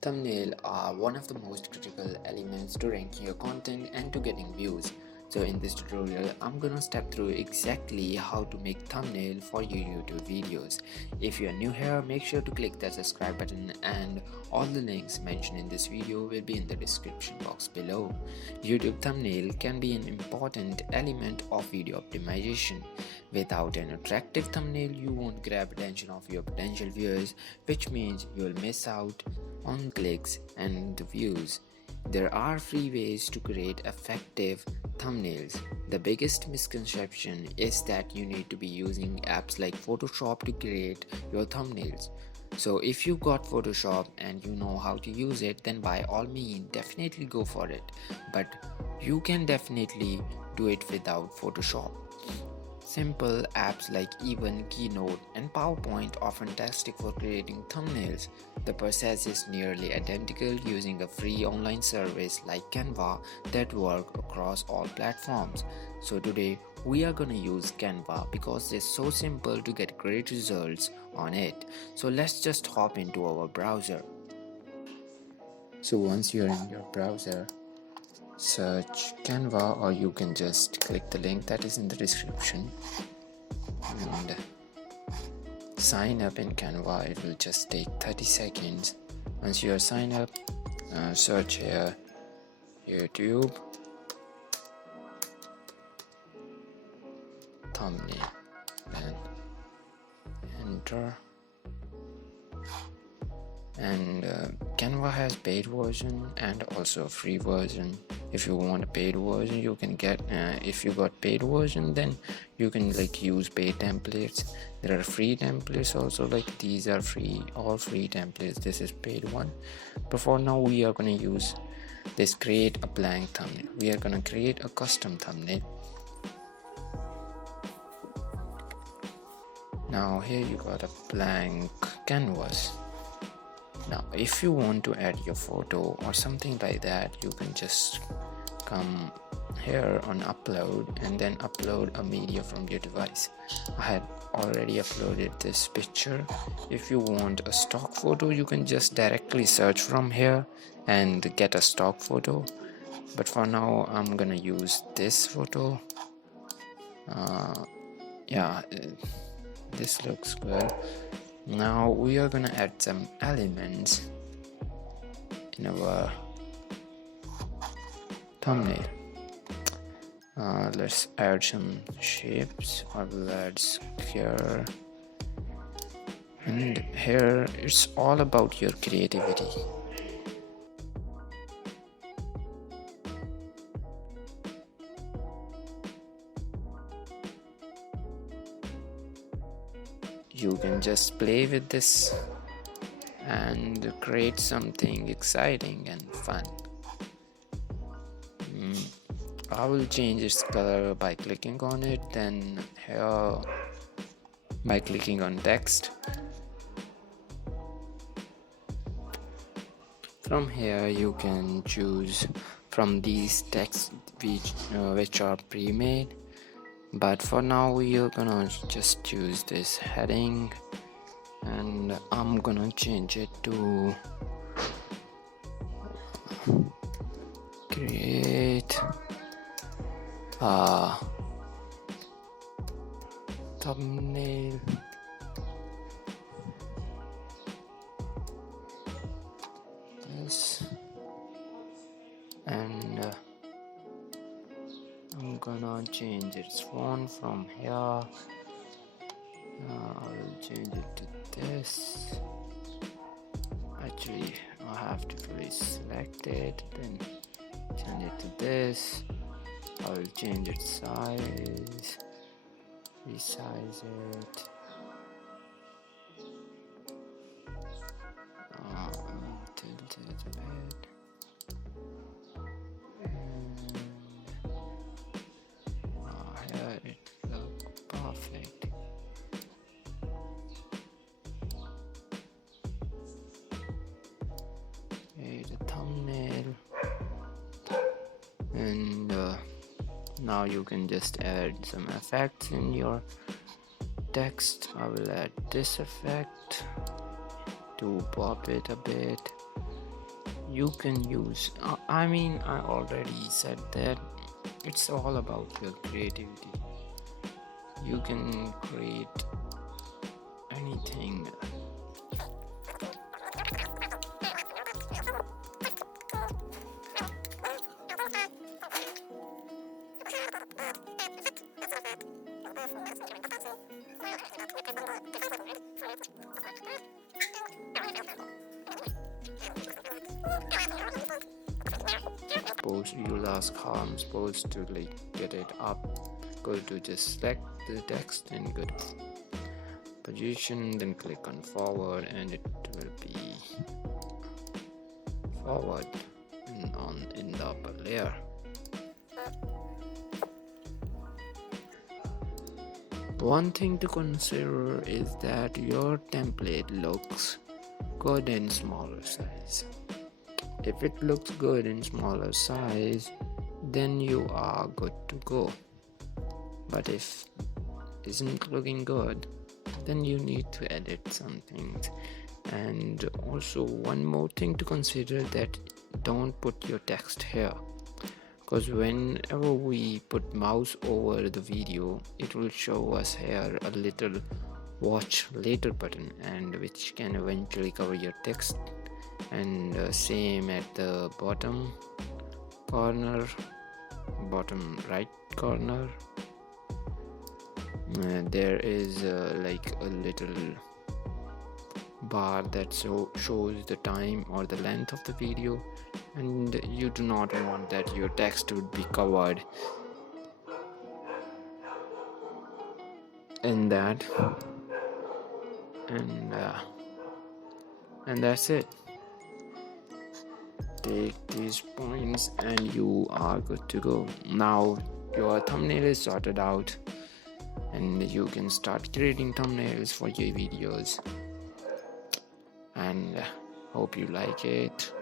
Thumbnails are one of the most critical elements to ranking your content and to getting views. So in this tutorial, I'm gonna step through exactly how to make thumbnail for your YouTube videos. If you're new here, make sure to click that subscribe button, and all the links mentioned in this video will be in the description box below. YouTube thumbnail can be an important element of video optimization. Without an attractive thumbnail, you won't grab attention of your potential viewers, which means you'll miss out on clicks and views. There are free ways to create effective thumbnails. The biggest misconception is that you need to be using apps like Photoshop to create your thumbnails. So if you got Photoshop and you know how to use it, then by all means definitely go for it. But you can definitely do it without Photoshop. Simple apps like Even, Keynote, and PowerPoint are fantastic for creating thumbnails. The process is nearly identical using a free online service like Canva that works across all platforms. So today we are gonna use Canva because it's so simple to get great results on it. So let's just hop into our browser. So once you're in your browser, search Canva, or you can just click the link that is in the description and sign up in Canva. It will just take 30 seconds. Once you are signed up, search here YouTube thumbnail, then enter. And Canva has paid version and also a free version. If you want a paid version, you can get if you got paid version, then you can use paid templates. There are free templates also, like these are free, all free templates. This is paid one, but for now we are going to use this create a blank thumbnail. We are going to create a custom thumbnail. Now here you got a blank canvas. Now if you want to add your photo or something like that, you can just come here on upload and then upload a media from your device. I had already uploaded this picture. If you want a stock photo, you can just directly search from here and get a stock photo, but for now I'm gonna use this photo. This looks good. Now we are gonna add some elements in our thumbnail. Let's add some shapes. I will add square, and here it's all about your creativity. You can just play with this and create something exciting and fun. I will change its color by clicking on it, then here by clicking on text. From here you can choose from these texts which are pre-made, but for now we are gonna just choose this heading, and I'm gonna change it to create a thumbnail this, and I'm gonna change its font from here. I will change it to this. Actually, I have to fully select it, then change it to this. I will change its size, resize it. Tilt it a bit. Here it looks perfect. Okay, the thumbnail, and now you can just add some effects in your text. I will add this effect to pop it a bit. you can use I already said that it's all about your creativity. You can create anything. Suppose you'll ask how I'm supposed to get it up. Go to just select the text and go to position, then click on forward, and it will be forward in the upper layer. One thing to consider is that your template looks good in smaller size. If it looks good in smaller size, then you are good to go. But if it isn't looking good, then you need to edit some things. And also one more thing to consider, that don't put your text here, because whenever we put mouse over the video, it will show us here a little watch later button, and which can eventually cover your text. And same at the bottom right corner, there is like a little bar that shows the time or the length of the video, and you do not want that your text would be covered in that. And that's it. Take these points and you are good to go. Now your thumbnail is sorted out, and you can start creating thumbnails for your videos. And hope you like it.